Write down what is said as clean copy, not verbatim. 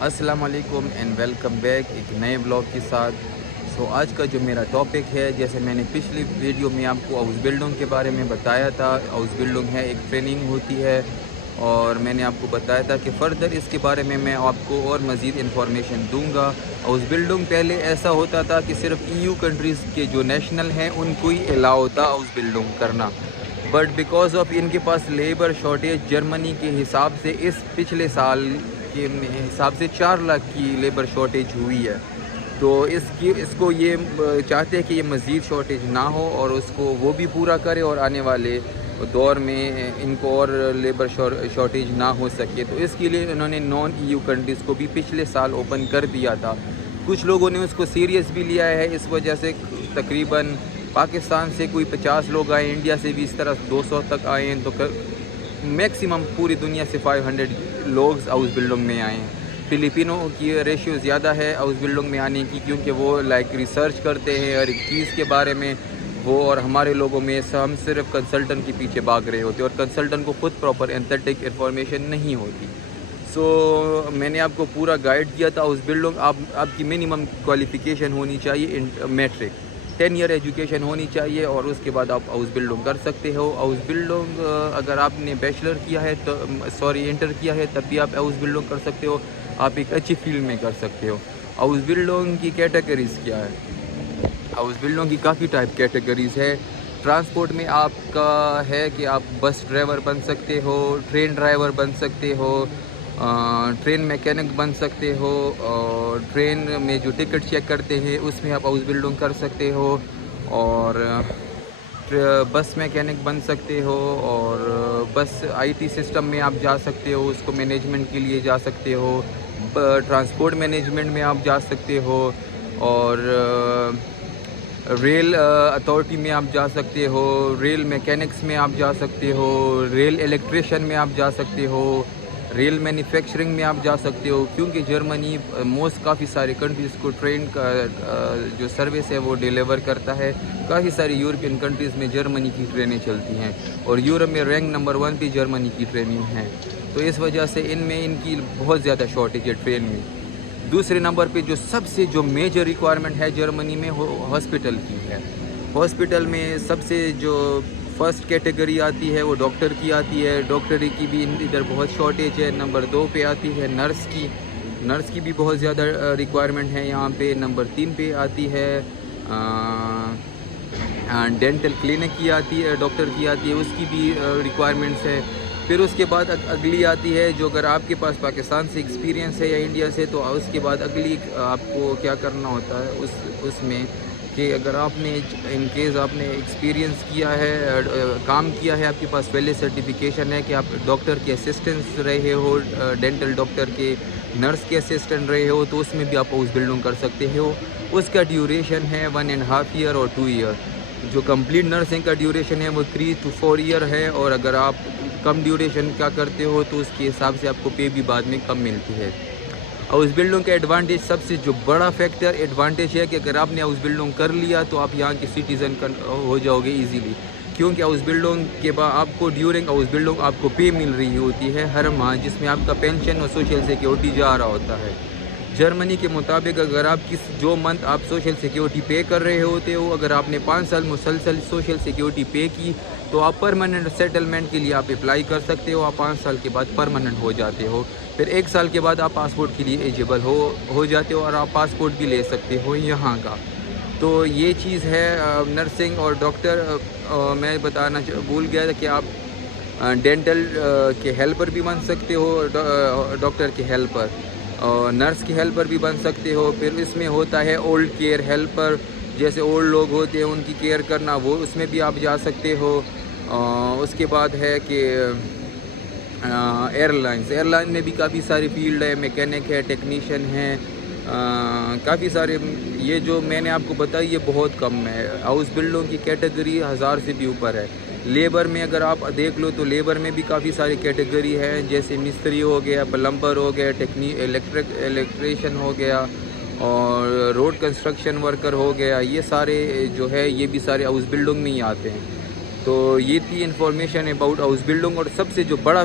السلام علیکم and welcome back ایک نئے بلاگ کے ساتھ۔ آج کا جو میرا ٹاپک ہے، جیسے میں نے پچھلی ویڈیو میں آپ کو ہاؤس بلڈنگ کے بارے میں بتایا تھا، ہاؤس بلڈنگ ہے ایک ٹریننگ ہوتی ہے، اور میں نے آپ کو بتایا تھا کہ فردر اس کے بارے میں آپ کو اور مزید انفارمیشن دوں گا۔ ہاؤس بلڈنگ پہلے ایسا ہوتا تھا کہ صرف EU کنٹریز کے جو نیشنل ہیں ان کو ہی الاؤ ہوتا ہاؤس بلڈنگ کرنا، بٹ بیکاز آف ان کے پاس لیبر شارٹیج جرمنی کے حساب سے اس پچھلے سال کے حساب سے 4 لاکھ کی لیبر شارٹیج ہوئی ہے، تو اس کو یہ چاہتے ہیں کہ یہ مزید شارٹیج نہ ہو اور اس کو وہ بھی پورا کرے، اور آنے والے دور میں ان کو اور لیبر شارٹیج نہ ہو سکے، تو اس کے لیے انہوں نے نان EU کنٹریز کو بھی پچھلے سال اوپن کر دیا تھا۔ کچھ لوگوں نے اس کو سیریس بھی لیا ہے، اس وجہ سے تقریباً پاکستان سے کوئی 50 لوگ آئے، انڈیا سے بھی اس طرح 200 تک آئے ہیں، تو میکسیمم پوری دنیا سے 500 لوگ ہاؤس بلڈنگ میں آئے ہیں۔ فلپینوں کی ریشیو زیادہ ہے ہاؤس بلڈنگ میں آنے کی، کیونکہ وہ ریسرچ کرتے ہیں ہر ایک چیز کے بارے میں وہ، اور ہمارے لوگوں میں ہم صرف کنسلٹنٹ کے پیچھے بھاگ رہے ہوتے ہیں، اور کنسلٹنٹ کو خود پراپر اینتھیٹک انفارمیشن نہیں ہوتی۔ میں نے آپ کو پورا گائیڈ کیا تھا ہاؤس بلڈنگ۔ آپ کی منیمم کوالیفیکیشن ہونی چاہیے میٹرک، 10 ایئر ایجوکیشن ہونی چاہیے، اور اس کے بعد آپ ہاؤس بلڈنگ کر سکتے ہو۔ ہاؤس بلڈنگ اگر آپ نے بیچلر کیا ہے تو انٹر کیا ہے تب بھی آپ ہاؤس بلڈنگ کر سکتے ہو، آپ ایک اچھی فیلڈ میں کر سکتے ہو۔ ہاؤس بلڈنگ کی کیٹیگریز کیا ہے؟ ہاؤس بلڈنگ کی کافی ٹائپ کیٹیگریز ہے۔ ٹرانسپورٹ میں آپ کا ہے کہ آپ بس ڈرائیور بن سکتے ہو، ٹرین ڈرائیور بن سکتے ہو، ٹرین میکینک بن سکتے ہو، اور ٹرین میں جو ٹکٹ چیک کرتے ہیں اس میں آپ ہاؤس بلڈنگ کر سکتے ہو، اور بس میکینک بن سکتے ہو، اور بس IT سسٹم میں آپ جا سکتے ہو، اس کو مینجمنٹ کے لیے جا سکتے ہو، ٹرانسپورٹ مینجمنٹ میں آپ جا سکتے ہو، اور ریل اتھارٹی میں آپ جا سکتے ہو، ریل میکینکس میں آپ جا سکتے ہو، ریل الیکٹریشین میں آپ جا سکتے ہو، ریل مینوفیکچرنگ میں آپ جا سکتے ہو، کیونکہ جرمنی کافی سارے کنٹریز کو ٹرین کا جو سروس ہے وہ ڈیلیور کرتا ہے۔ کافی ساری یورپین کنٹریز میں جرمنی کی ٹرینیں چلتی ہیں، اور یورپ میں رینک نمبر 1 پہ جرمنی کی ٹرینیں ہیں، تو اس وجہ سے ان کی بہت زیادہ شارٹیج ہے ٹرین میں۔ دوسرے نمبر پہ جو میجر ریکوائرمنٹ ہے جرمنی میں ہاسپٹل کی ہے۔ ہاسپٹل میں سب سے جو فرسٹ کیٹیگری آتی ہے وہ ڈاکٹر کی آتی ہے، ڈاکٹری کی بھی ادھر بہت شارٹیج ہے۔ نمبر 2 پہ آتی ہے نرس کی بھی بہت زیادہ ریکوائرمنٹ ہے یہاں پہ۔ نمبر 3 پہ آتی ہے ڈینٹل کلینک کی آتی ہے، ڈاکٹر کی آتی ہے، اس کی بھی ریکوائرمنٹس ہے۔ پھر اس کے بعد اگلی آتی ہے، جو اگر آپ کے پاس پاکستان سے ایکسپیرینس ہے یا انڈیا سے، تو اس کے بعد اگلی آپ کو کیا کرنا ہوتا ہے اس میں کہ اگر آپ نے ان کیس آپ نے ایکسپیرینس کیا ہے، کام کیا ہے، آپ کے پاس پہلے سرٹیفیکیشن ہے کہ آپ ڈاکٹر کے اسسٹنٹ رہے ہو، ڈینٹل ڈاکٹر کے نرس کے اسسٹنٹ رہے ہو، تو اس میں بھی آپ ہاؤس بلڈنگ کر سکتے ہو۔ اس کا ڈیوریشن ہے 1.5 ایئر اور 2 ایئر۔ جو کمپلیٹ نرسنگ کا ڈیوریشن ہے وہ 3 to 4 ایئر ہے، اور اگر آپ کم ڈیوریشن کا کرتے ہو تو اس کے حساب سے آپ کو پے بھی بعد میں کم ملتی ہے۔ ہاؤس بلڈنگ کا ایڈوانٹیج، سب سے جو بڑا فیکٹر ایڈوانٹیج ہے کہ اگر آپ نے ہاؤس بلڈنگ کر لیا تو آپ یہاں کے سٹیزن ہو جاؤ گے ایزیلی، کیونکہ ہاؤس بلڈنگ کے بعد آپ کو ڈیورنگ ہاؤس بلڈنگ آپ کو پے مل رہی ہوتی ہے ہر ماہ، جس میں آپ کا پینشن اور سوشل سیکیورٹی جا رہا ہوتا ہے۔ جرمنی کے مطابق اگر آپ جو منتھ آپ سوشل سیکیورٹی پے کر رہے ہوتے ہو، اگر آپ نے 5 سال مسلسل سوشل سیکیورٹی پے کی تو آپ پرماننٹ سیٹلمنٹ کے لیے آپ اپلائی کر سکتے ہو، آپ 5 سال کے بعد پرماننٹ ہو جاتے ہو۔ پھر 1 سال کے بعد آپ پاسپورٹ کے لیے ایلیجبل ہو جاتے ہو، اور آپ پاسپورٹ بھی لے سکتے ہو یہاں کا۔ تو یہ چیز ہے نرسنگ اور ڈاکٹر۔ میں بتانا بھول گیا تھا کہ آپ ڈینٹل کے ہیلپر بھی بن سکتے ہو، ڈاکٹر کے ہیلپر، اور نرس کے ہیلپر بھی بن سکتے ہو۔ پھر اس میں ہوتا ہے اولڈ کیئر ہیلپر، جیسے اولڈ لوگ ہوتے ہیں ان کی کیئر کرنا، وہ اس میں بھی آپ جا سکتے ہو۔ اس کے بعد ہے کہ ایئر لائن میں بھی کافی ساری فیلڈ ہے، میکینک ہے، ٹیکنیشین ہے، کافی سارے۔ یہ جو میں نے آپ کو بتائی یہ بہت کم ہے۔ ہاؤس بلڈنگ کی کیٹیگری 1000 سے بھی اوپر ہے۔ لیبر میں اگر آپ دیکھ لو تو لیبر میں بھی کافی ساری کیٹیگری ہے، جیسے مستری ہو گیا، پلمبر ہو گیا، الیکٹریشین ہو گیا، اور روڈ کنسٹرکشن ورکر ہو گیا۔ یہ سارے جو ہے یہ بھی سارے ہاؤس بلڈنگ میں ہی آتے ہیں۔ تو یہ تھی انفارمیشن اباؤٹ ہاؤس بلڈنگ، اور سب سے جو بڑا